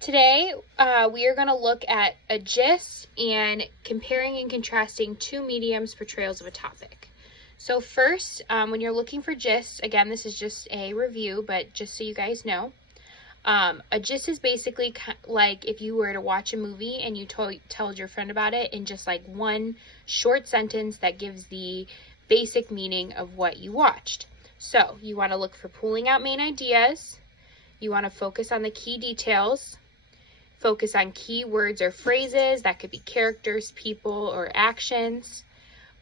Today, we are going to look at a gist and comparing and contrasting two mediums' portrayals of a topic. So first, when you're looking for gist, again, this is just a review, but just so you guys know, a gist is basically like if you were to watch a movie and you told your friend about it in just like one short sentence that gives the basic meaning of what you watched. So you want to look for pulling out main ideas. You want to focus on the key details. Focus on key words or phrases. That could be characters, people, or actions.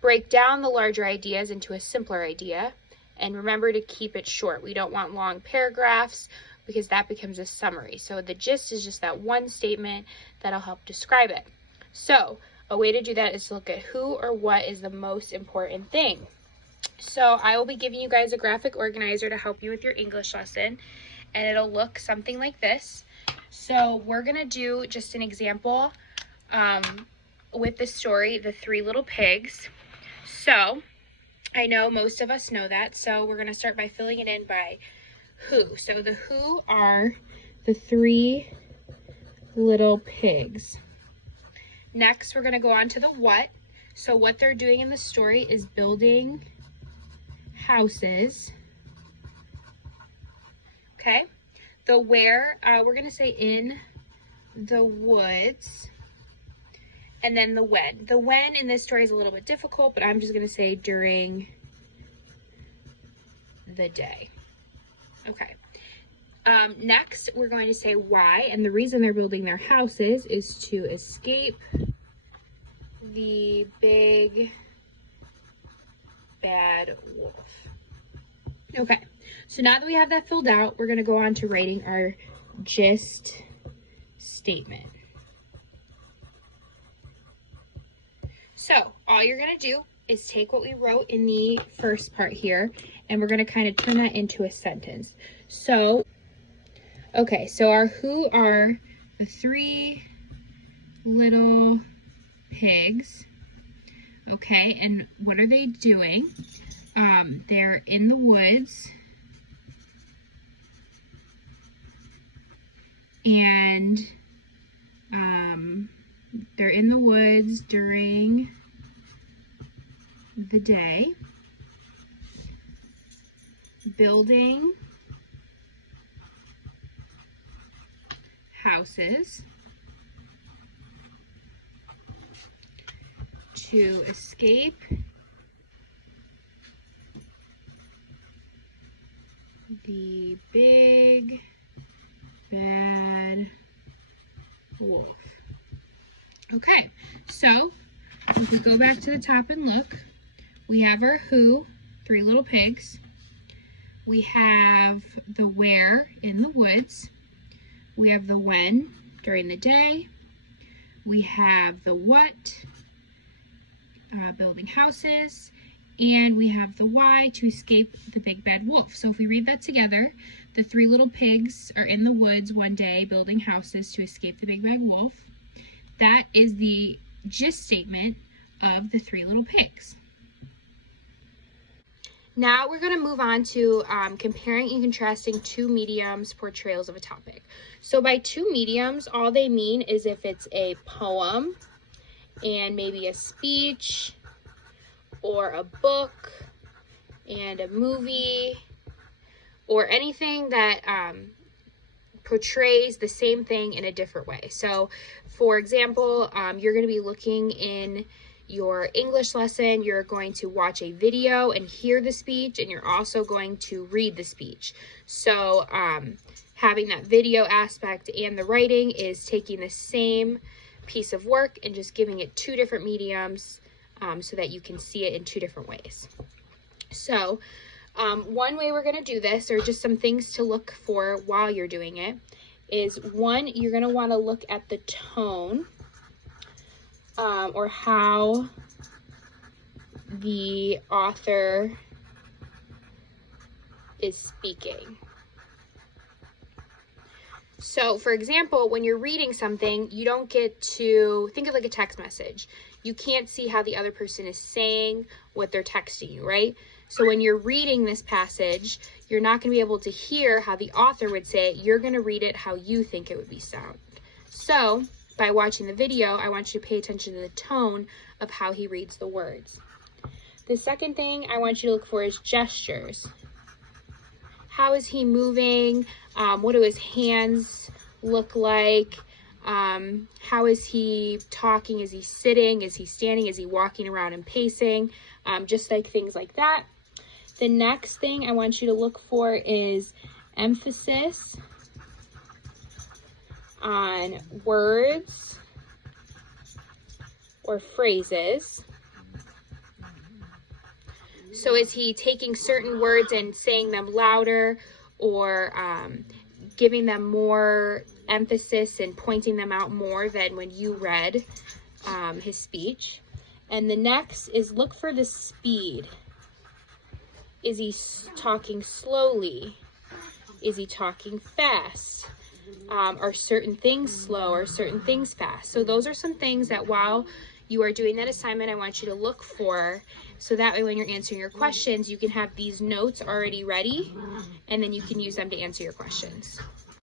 Break down the larger ideas into a simpler idea. And remember to keep it short. We don't want long paragraphs because that becomes a summary. So the gist is just that one statement that'll help describe it. So a way to do that is to look at who or what is the most important thing. So I will be giving you guys a graphic organizer to help you with your English lesson. And it'll look something like this. So we're going to do just an example with the story, The Three Little Pigs. So I know most of us know that. So we're going to start by filling it in by who. So the who are the three little pigs. Next, we're going to go on to the what. So what they're doing in the story is building houses. Okay. The where, we're going to say in the woods. And then the when. The when in this story is a little bit difficult, but I'm just going to say during the day. Okay. Next, we're going to say why. And the reason they're building their houses is to escape the big bad wolf. Okay. So now that we have that filled out, we're going to go on to writing our gist statement. So all you're going to do is take what we wrote in the first part here, and we're going to kind of turn that into a sentence. So, okay, so our who are the three little pigs. Okay, and what are they doing? They're in the woods. And they're in the woods during the day, building houses to escape the big bad wolf. Okay, so if we go back to the top and look, we have our who, three little pigs. We have the where, in the woods. We have the when, during the day. We have the what, building houses. And we have the why, to escape the big bad wolf. So if we read that together, the three little pigs are in the woods one day building houses to escape the big bad wolf. That is the gist statement of The Three Little Pigs. Now we're going to move on to comparing and contrasting two mediums' portrayals of a topic. So by two mediums, all they mean is if it's a poem and maybe a speech, or a book and a movie, or anything that portrays the same thing in a different way. So for example, you're going to be looking in your English lesson, you're going to watch a video and hear the speech, and you're also going to read the speech. So having that video aspect and the writing is taking the same piece of work and just giving it two different mediums, so that you can see it in two different ways. So one way we're going to do this, or just some things to look for while you're doing it, is one, you're going to want to look at the tone, or how the author is speaking. So, for example, when you're reading something, you don't get to think of like a text message. You can't see how the other person is saying what they're texting you, right? So when you're reading this passage, you're not going to be able to hear how the author would say it. You're going to read it how you think it would be sound. So by watching the video, I want you to pay attention to the tone of how he reads the words. The second thing I want you to look for is gestures. How is he moving? What do his hands look like? How is he talking? Is he sitting? Is he standing? Is he walking around and pacing? Just like things like that. The next thing I want you to look for is emphasis on words or phrases. So is he taking certain words and saying them louder, or giving them more emphasis and pointing them out more than when you read his speech? And the next is look for the speed. Is he talking slowly? Is he talking fast? Are certain things slow or certain things fast? So those are some things that while you are doing that assignment, I want you to look for, so that way when you're answering your questions, you can have these notes already ready, and then you can use them to answer your questions.